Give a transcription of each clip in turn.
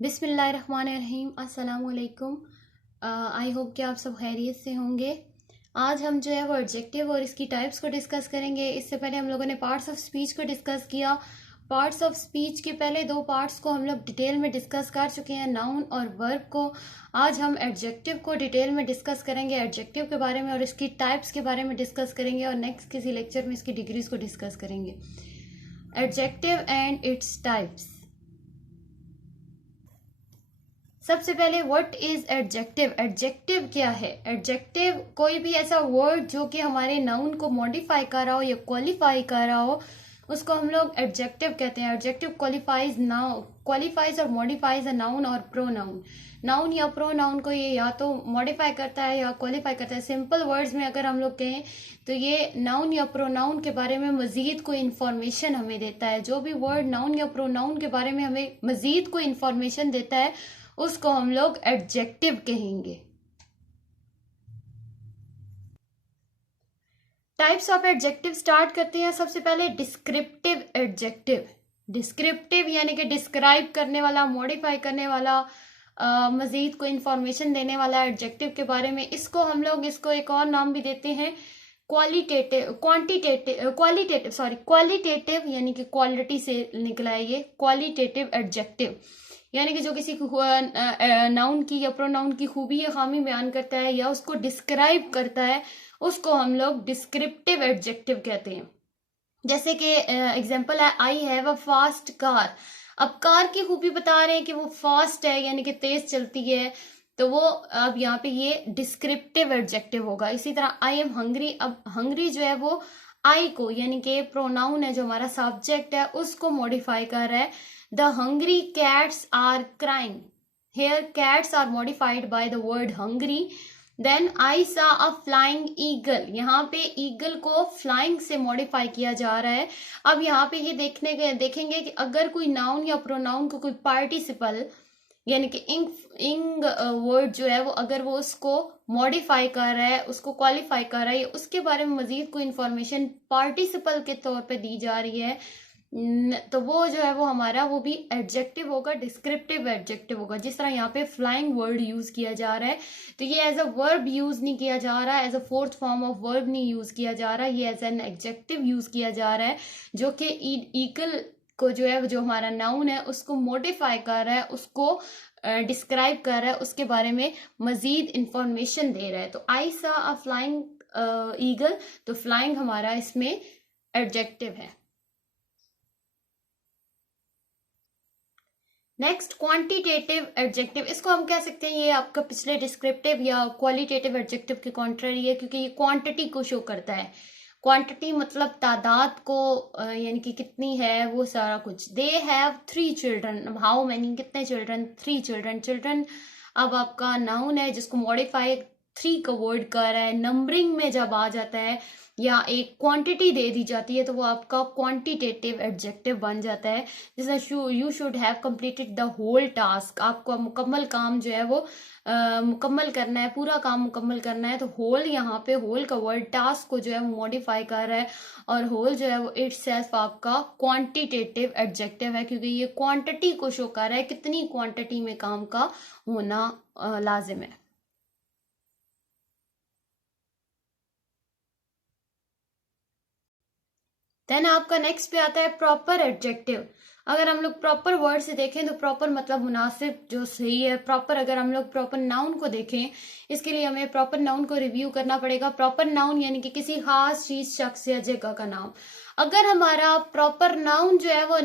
बिस्मिल्लाहिर्रहमानिर्रहीम अस्सलाम वालेकुम। आई होप कि आप सब खैरियत से होंगे। आज हम जो है वो एडजेक्टिव और इसकी टाइप्स को डिस्कस करेंगे। इससे पहले हम लोगों ने पार्ट्स ऑफ स्पीच को डिस्कस किया। पार्ट्स ऑफ स्पीच के पहले दो पार्ट्स को हम लोग डिटेल में डिस्कस कर चुके हैं, नाउन और वर्ब को। आज हम एडजेक्टिव को डिटेल में डिस्कस करेंगे, एडजेक्टिव के बारे में और इसकी टाइप्स के बारे में डिस्कस करेंगे और नेक्स्ट किसी लेक्चर में इसकी डिग्रीज को डिस्कस करेंगे। Adjective and its types. सबसे पहले व्हाट इज एडजेक्टिव। एडजेक्टिव क्या है? एडजेक्टिव कोई भी ऐसा वर्ड जो कि हमारे नाउन को मॉडिफाई कर रहा हो या क्वालिफाई कर रहा हो, उसको हम लोग एडजेक्टिव कहते हैं। एडजेक्टिव क्वालिफाइज और मॉडिफाइज अ नाउन और प्रोनाउन। नाउन या प्रोनाउन को ये या तो मॉडिफाई करता है या क्वालिफाई करता है। सिंपल वर्ड्स में अगर हम लोग कहें तो ये नाउन या प्रोनाउन के बारे में मजीद कोई इन्फॉर्मेशन हमें देता है। जो भी वर्ड नाउन या प्रोनाउन के बारे में हमें मजीद कोई इन्फॉर्मेशन देता है उसको हम लोग एडजेक्टिव कहेंगे। टाइप्स ऑफ एडजेक्टिव स्टार्ट करते हैं। सबसे पहले डिस्क्रिप्टिव एडजेक्टिव। डिस्क्रिप्टिव यानी कि डिस्क्राइब करने वाला, मॉडिफाई करने वाला, मजीद को इंफॉर्मेशन देने वाला एडजेक्टिव के बारे में। इसको हम लोग इसको एक और नाम भी देते हैं क्वालिटेटिव यानी कि क्वालिटी से निकला है ये क्वालिटेटिव एडजेक्टिव। यानी कि जो किसी नाउन की या प्रोनाउन की खूबी या खामी बयान करता है या उसको डिस्क्राइब करता है, उसको हम लोग डिस्क्रिप्टिव एडजेक्टिव कहते हैं। जैसे कि एग्जांपल है, I have a fast car. अब कार की खूबी बता रहे हैं कि वो फास्ट है यानी कि तेज चलती है, तो वो अब यहाँ पे ये डिस्क्रिप्टिव एडजेक्टिव होगा। इसी तरह आई एम हंग्री। अब हंग्री जो है वो आई को यानी कि प्रोनाउन है जो हमारा सब्जेक्ट है उसको मॉडिफाई कर रहा है। The hungry cats are crying. Here cats are modified by the word hungry. Then I saw a flying eagle. यहाँ पे ईगल को फ्लाइंग से मॉडिफाई किया जा रहा है। अब यहाँ पे ये देखेंगे कि अगर कोई नाउन या प्रोनाउन को कोई पार्टिसिपल यानी कि इंग वर्ड जो है वो अगर वो उसको मॉडिफाई कर रहा है, उसको क्वालिफाई कर रहा है, उसके बारे में मजीद कोई इंफॉर्मेशन पार्टिसिपल के तौर पे दी जा रही है, तो वो जो है वो हमारा वो भी एडजेक्टिव होगा, डिस्क्रिप्टिव एडजेक्टिव होगा। जिस तरह यहाँ पे फ्लाइंग वर्ड यूज किया जा रहा है, तो ये एज अ वर्ब यूज नहीं किया जा रहा, as a fourth form of verb नहीं यूज किया जा रहा, ये एज एन एडजेक्टिव यूज किया जा रहा है जो कि ईगल को जो है जो हमारा नाउन है उसको मॉडिफाई कर रहा है, उसको डिस्क्राइब कर रहा है, उसके बारे में मजीद इंफॉर्मेशन दे रहा है। तो आई सा अ फ्लाइंग ईगल, तो फ्लाइंग हमारा इसमें एडजेक्टिव है। Next quantitative adjective. इसको हम कह सकते हैं ये आपका पिछले डिस्क्रिप्टिव या क्वालिटेटिव एडजेक्टिव के कॉन्ट्ररी है, क्योंकि ये क्वांटिटी को शो करता है। क्वांटिटी मतलब तादाद को, यानी कि कितनी है वो सारा कुछ। They have 3 children. How many, कितने चिल्ड्रन? 3 चिल्ड्रन। चिल्ड्रन अब आपका नाउन है जिसको मॉडिफाई 3 का वर्ड कर रहा है। नंबरिंग में जब आ जाता है या एक क्वांटिटी दे दी जाती है तो वो आपका क्वांटिटेटिव एडजेक्टिव बन जाता है। जैसे you should have completed the whole task. आपको मुकम्मल काम जो है वो मुकम्मल करना है, पूरा काम मुकम्मल करना है, तो होल यहाँ पे होल का वर्ड टास्क को जो है वो मॉडिफाई कर रहा है और होल जो है वो इटसेल्फ आपका क्वांटिटेटिव एडजेक्टिव है, क्योंकि ये क्वांटिटी को शो कर रहा है, कितनी क्वांटिटी में काम का होना लाजिम है। देन आपका नेक्स्ट पे आता है प्रॉपर एडजेक्टिव। अगर हम लोग प्रॉपर वर्ड से देखें तो प्रॉपर मतलब मुनासिब, जो सही है। प्रॉपर अगर हम लोग प्रॉपर नाउन को देखें, इसके लिए हमें प्रॉपर नाउन को रिव्यू करना पड़ेगा। प्रॉपर नाउन यानी कि किसी खास चीज, शख्स या जगह का नाम। अगर हमारा प्रॉपर नाउन जो है वो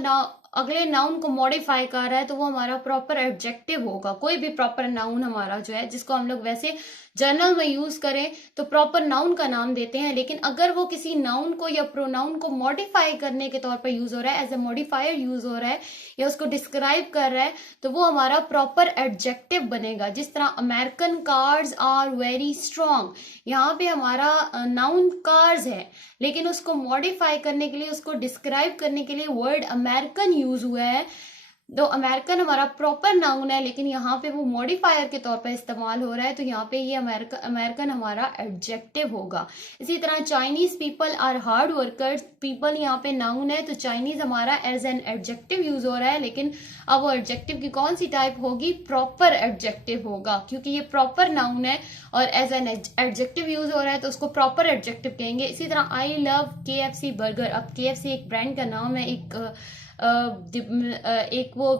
अगले नाउन को मॉडिफाई कर रहा है तो वो हमारा प्रॉपर एडजेक्टिव होगा। कोई भी प्रॉपर नाउन हमारा जो है जिसको हम लोग वैसे जनरल में यूज करें तो प्रॉपर नाउन का नाम देते हैं, लेकिन अगर वो किसी नाउन को या प्रोनाउन को मॉडिफाई करने के तौर पर यूज हो रहा है, एज ए मॉडिफायर यूज हो रहा है या उसको डिस्क्राइब कर रहा है, तो वो हमारा प्रॉपर एडजेक्टिव बनेगा। जिस तरह American cars are very strong. यहाँ पे हमारा नाउन कार्स है, लेकिन उसको मॉडिफाई करने के लिए, उसको डिस्क्राइब करने के लिए वर्ड अमेरिकन यूज हुआ है। तो अमेरिकन हमारा प्रॉपर नाउन है, लेकिन यहाँ पे वो मॉडिफायर के तौर पर इस्तेमाल हो रहा है, तो यहाँ पे ये अमेरिकन हमारा एडजेक्टिव होगा। इसी तरह Chinese people are hard workers, people यहाँ पे नाउन है, तो चाइनीज हमारा एज एन एडजेक्टिव यूज हो रहा है, लेकिन अब वो एडजेक्टिव की कौन सी टाइप होगी, प्रॉपर एडजेक्टिव होगा, क्योंकि ये प्रॉपर नाउन है और एज एन एडजेक्टिव यूज हो रहा है तो उसको प्रॉपर एडजेक्टिव कहेंगे। इसी तरह आई लव KFC बर्गर, अब KFC एक ब्रांड का नाम है, एक वो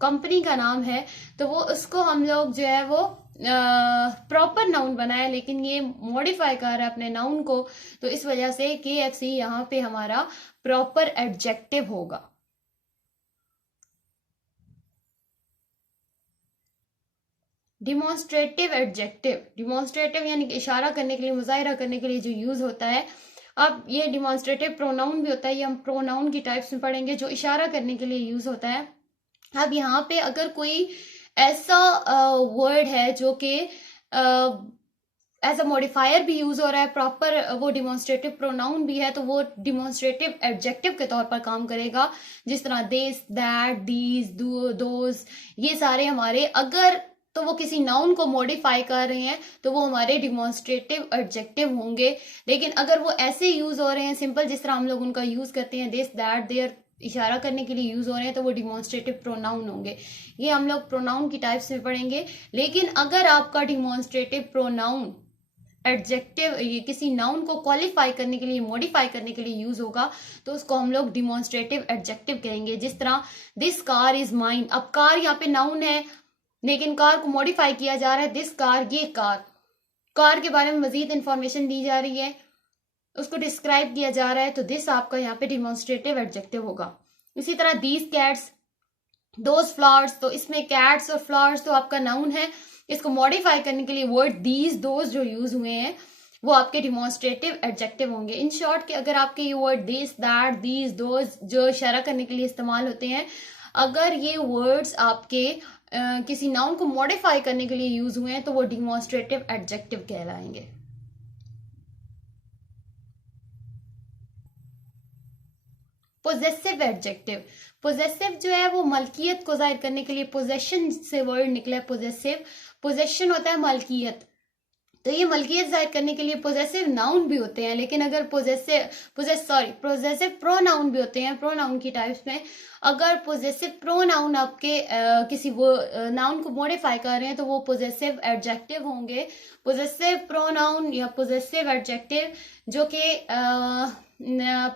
कंपनी का नाम है, तो वो उसको हम लोग जो है वो प्रॉपर नाउन बनाया, लेकिन ये मॉडिफाई कर रहा है अपने नाउन को, तो इस वजह से KFC यहाँ पे हमारा प्रॉपर एडजेक्टिव होगा। डिमॉन्स्ट्रेटिव एडजेक्टिव, डिमॉन्स्ट्रेटिव यानी कि इशारा करने के लिए, मुजाहिरा करने के लिए जो यूज होता है। अब ये डिमॉन्स्ट्रेटिव प्रोनाउन भी होता है, ये हम प्रोनाउन की टाइप्स में पढ़ेंगे जो इशारा करने के लिए यूज होता है। अब यहाँ पे अगर कोई ऐसा वर्ड है जो कि एज अ मॉडिफायर भी यूज हो रहा है, प्रॉपर वो डिमॉन्स्ट्रेटिव प्रोनाउन भी है, तो वो डिमॉन्स्ट्रेटिव एडजेक्टिव के तौर पर काम करेगा। जिस तरह दिस, दैट, दीज, दोज, ये सारे हमारे अगर तो वो किसी नाउन को मॉडिफाई कर रहे हैं तो वो हमारे डिमॉन्स्ट्रेटिव एडजेक्टिव होंगे। लेकिन अगर वो ऐसे यूज हो रहे हैं सिंपल, जिस तरह हम लोग उनका यूज करते हैं दिस, दैट, देयर, इशारा करने के लिए यूज हो रहे हैं, तो वो डिमॉन्स्ट्रेटिव प्रोनाउन होंगे। ये हम लोग प्रोनाउन की टाइप्स में पढ़ेंगे। लेकिन अगर आपका डिमॉन्स्ट्रेटिव प्रोनाउन एडजेक्टिव ये किसी नाउन को क्वालिफाई करने के लिए, मॉडिफाई करने के लिए यूज होगा, तो उसको हम लोग डिमॉन्स्ट्रेटिव एडजेक्टिव कहेंगे। जिस तरह दिस कार इज माइन, अब कार यहाँ पे नाउन है लेकिन कार को मॉडिफाई किया जा रहा है, दिस कार, ये कार के बारे में मजीद इंफॉर्मेशन दी जा रही है, उसको डिस्क्राइब किया जा रहा है, तो दिस आपका यहाँ पे डिमॉन्स्ट्रेटिव एडजेक्टिव होगा। इसी तरह दीज कैट्स, दोज फ्लावर्स, तो इसमें कैट्स और फ्लावर्स तो आपका नाउन है, इसको मॉडिफाई करने के लिए वर्ड दीज, दोज जो यूज हुए हैं वो आपके डिमॉन्स्ट्रेटिव एडजेक्टिव होंगे। इन शॉर्ट कि अगर आपके ये word this, that, these, those जो इशारा करने के लिए इस्तेमाल होते हैं, अगर ये वर्ड्स आपके किसी नाउन को मॉडिफाई करने के लिए यूज हुए हैं तो वो डिमॉन्स्ट्रेटिव एडजेक्टिव कहलाएंगे। पोजेसिव एडजेक्टिव, पोजेसिव जो है वो मलकियत को जाहिर करने के लिए, पोजेशन से वर्ड निकला है पोजेसिव, पोजेशन होता है मलकियत, तो ये मलकियत जाहिर करने के लिए पोजेसिव नाउन भी होते हैं। लेकिन अगर पोजेसिव प्रोनाउन भी होते हैं प्रोनाउन की टाइप्स में। अगर पोजेसिव प्रोनाउन आपके किसी वो नाउन को मॉडिफाई कर रहे हैं तो वो पोजेसिव एडजेक्टिव होंगे। पोजेसिव प्रोनाउन या पोजेसिव एडजेक्टिव जो कि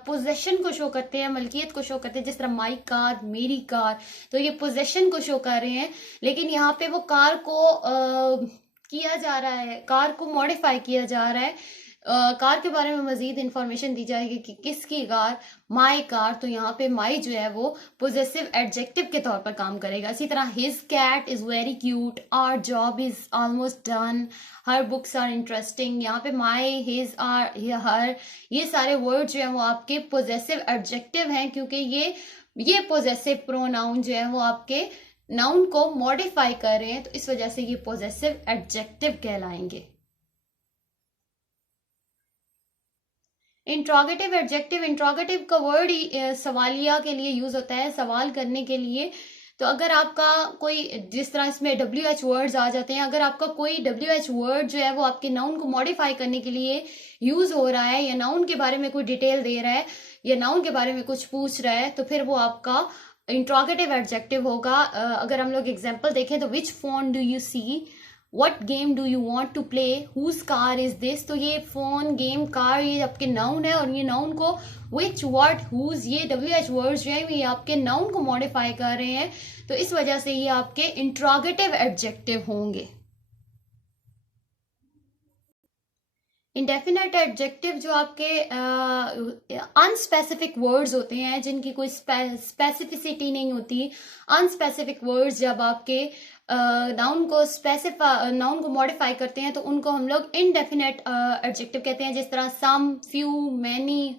पोजेशन को शो करते हैं, मलकियत को शो करते हैं, जिस तरह माई कार, मेरी कार, तो ये पोजेशन को शो कर रहे हैं। लेकिन यहाँ पे वो कार को किया जा रहा है, कार को मॉडिफाई किया जा रहा है, कार के बारे में मजीद इंफॉर्मेशन दी जाएगी कि किसकी कार, माई कार, तो यहाँ पे माई जो है वो पोजेसिव एडजेक्टिव के तौर पर काम करेगा। इसी तरह his cat is very cute, our job is almost done, her books are interesting, यहाँ पे माई, हिज, आर, हर, ये सारे वर्ड जो है वो आपके पोजेसिव एडजेक्टिव हैं, क्योंकि ये पोजेसिव प्रोनाउन जो है वो आपके नाउन को मॉडिफाई कर रहे हैं, तो इस वजह से ये पोजेसिव एडजेक्टिव कहलाएंगे। इंट्रोगेटिव एडजेक्टिव, इंट्रोगेटिव का वर्ड ही सवालिया के लिए यूज होता है, सवाल करने के लिए। तो अगर आपका कोई, जिस तरह इसमें WH वर्ड्स आ जाते हैं, अगर आपका कोई WH वर्ड जो है वो आपके नाउन को मॉडिफाई करने के लिए यूज हो रहा है, या नाउन के बारे में कोई डिटेल दे रहा है, या नाउन के बारे में कुछ पूछ रहा है, तो फिर वो आपका इंट्रोगेटिव एडजेक्टिव होगा। अगर हम लोग एग्जांपल देखें तो which phone do you see, what game do you want to play, whose car is this, तो ये फोन, गेम, कार ये आपके नाउन है, और ये नाउन को विच, व्हाट, हुज, ये WH वर्ड्स जो है ये आपके नाउन को मॉडिफाई कर रहे हैं, तो इस वजह से ये आपके इंट्रोगेटिव एडजेक्टिव होंगे। इंडेफिनेट एडजेक्टिव जो आपके अनस्पेसिफिक वर्ड्स होते हैं, जिनकी कोई स्पेसिफिसिटी नहीं होती, अनस्पेसिफिक वर्ड्स जब आपके नाउन को मॉडिफाई करते हैं तो उनको हम लोग इनडेफिनेट एडजेक्टिव कहते हैं। जिस तरह सम, फ्यू, मैनी,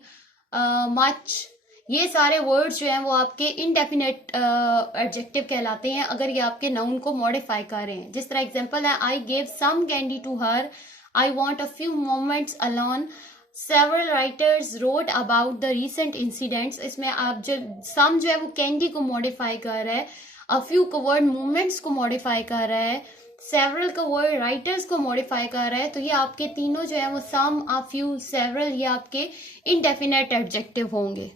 मच, ये सारे वर्ड्स जो हैं वो आपके इनडेफिनेट एडजेक्टिव कहलाते हैं अगर ये आपके नाउन को मॉडिफाई कर रहे हैं। जिस तरह एग्जांपल है, I gave some candy to her, I want a few moments alone, several writers wrote about the recent incidents, इसमें आप जो सम जो है वो कैंडी को मॉडिफाई कर रहा है, अ फ्यू का वर्ड मूवमेंट्स को मॉडिफाई कर रहा है, सेवरल का वर्ड राइटर्स को मॉडिफाई कर रहा है। तो ये आपके तीनों जो है वो सम, अ फ्यू, सेवरल, ये आपके इंडेफिनेट एडजेक्टिव होंगे।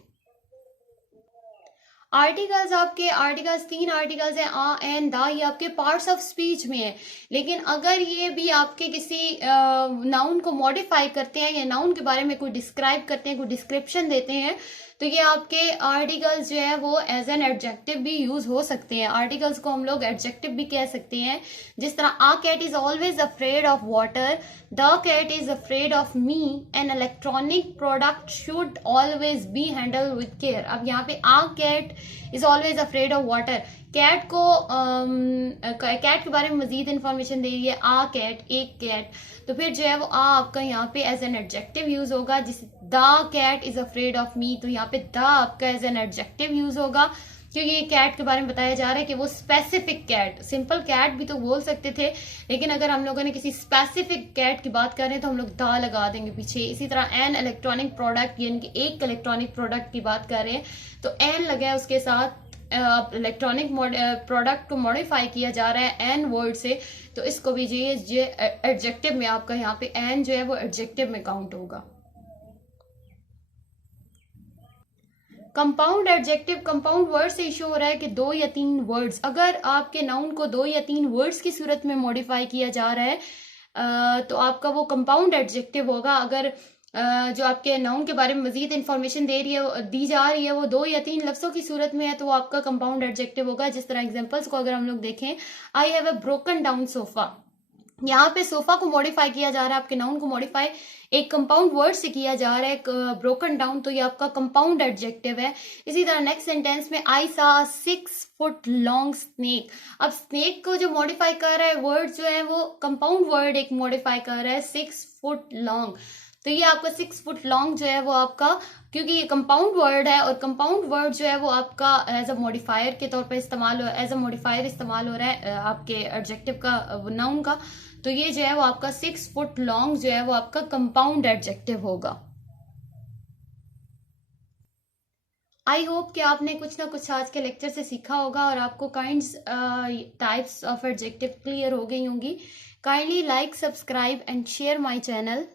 आर्टिकल्स, आपके आर्टिकल्स 3 आर्टिकल्स हैं, आ, एन, दा, ये आपके पार्ट्स ऑफ स्पीच में है। लेकिन अगर ये भी आपके किसी नाउन को मॉडिफाई करते हैं या नाउन के बारे में कोई डिस्क्राइब करते हैं, कोई डिस्क्रिप्शन देते हैं, तो ये आपके आर्टिकल्स जो है वो एज एन एडजेक्टिव भी यूज हो सकते हैं। आर्टिकल्स को हम लोग एडजेक्टिव भी कह सकते हैं, जिस तरह a cat is always afraid of water, the cat is afraid of me, an electronic product should always be handle with care. अब यहाँ पे a cat is always afraid of water, cat को कैट के बारे में मजीद information दे रही है, आ cat, एक कैट, तो फिर जो है वो आ आपका यहाँ पे एज एन एडजेक्टिव यूज होगा। जिस the cat is afraid of me, तो यहाँ पे द आपका एज एन एडजेक्टिव यूज होगा, क्योंकि ये कैट के बारे में बताया जा रहा है कि वो स्पेसिफिक कैट, सिंपल कैट भी तो बोल सकते थे, लेकिन अगर हम लोगों ने किसी स्पेसिफिक कैट की बात कर रहे हैं तो हम लोग द लगा देंगे पीछे। इसी तरह एन इलेक्ट्रॉनिक प्रोडक्ट, यानी कि एक इलेक्ट्रॉनिक प्रोडक्ट की बात कर रहे हैं तो एन लगा है उसके साथ, इलेक्ट्रॉनिक प्रोडक्ट को मॉडिफाई किया जा रहा है एन वर्ड से, तो इसको भी ये एडजेक्टिव में आपका यहाँ पे एन जो है वो एडजेक्टिव में काउंट होगा। कंपाउंड एडजेक्टिव, कंपाउंड वर्ड से इशू हो रहा है कि 2 या 3 वर्ड्स, अगर आपके नाउन को 2 या 3 वर्ड्स की सूरत में मॉडिफाई किया जा रहा है तो आपका वो कंपाउंड एडजेक्टिव होगा। अगर जो आपके नाउन के बारे में मजीद इंफॉर्मेशन दी जा रही है वो 2 या 3 लफ्जों की सूरत में है, तो वो आपका कंपाउंड एडजेक्टिव होगा। जिस तरह एग्जांपल्स को अगर हम लोग देखें, I have a broken down sofa, यहाँ पे सोफा को मॉडिफाई किया जा रहा है, आपके नाउन को मॉडिफाई एक कंपाउंड वर्ड से किया जा रहा है, ब्रोकन डाउन, तो ये आपका कंपाउंड एडजेक्टिव है। इसी तरह नेक्स्ट सेंटेंस में आई सा 6 फुट लॉन्ग स्नेक, अब स्नेक को जो मॉडिफाई कर रहा है वर्ड जो है वो कंपाउंड वर्ड एक मॉडिफाई कर रहा है 6 फुट लॉन्ग, तो ये आपका 6 फुट लॉन्ग जो है वो आपका, क्योंकि ये कंपाउंड वर्ड है और कंपाउंड वर्ड जो है वो आपका एज अ मॉडिफायर के तौर पे इस्तेमाल एज अ मॉडिफायर इस्तेमाल हो रहा है आपके एडजेक्टिव का, नाउन का, तो ये जो है वो आपका 6 फुट लॉन्ग जो है वो आपका कंपाउंड एडजेक्टिव होगा। आई होप कि आपने कुछ ना कुछ आज के लेक्चर से सीखा होगा और आपको kinds types of adjective clear हो गई होंगी। Kindly like, subscribe and share my channel.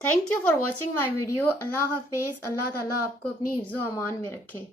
Thank you for watching my video. Allah हाफिज। अल्लाह ताला आपको अपनी हिफ्ज़ो अमान में रखे।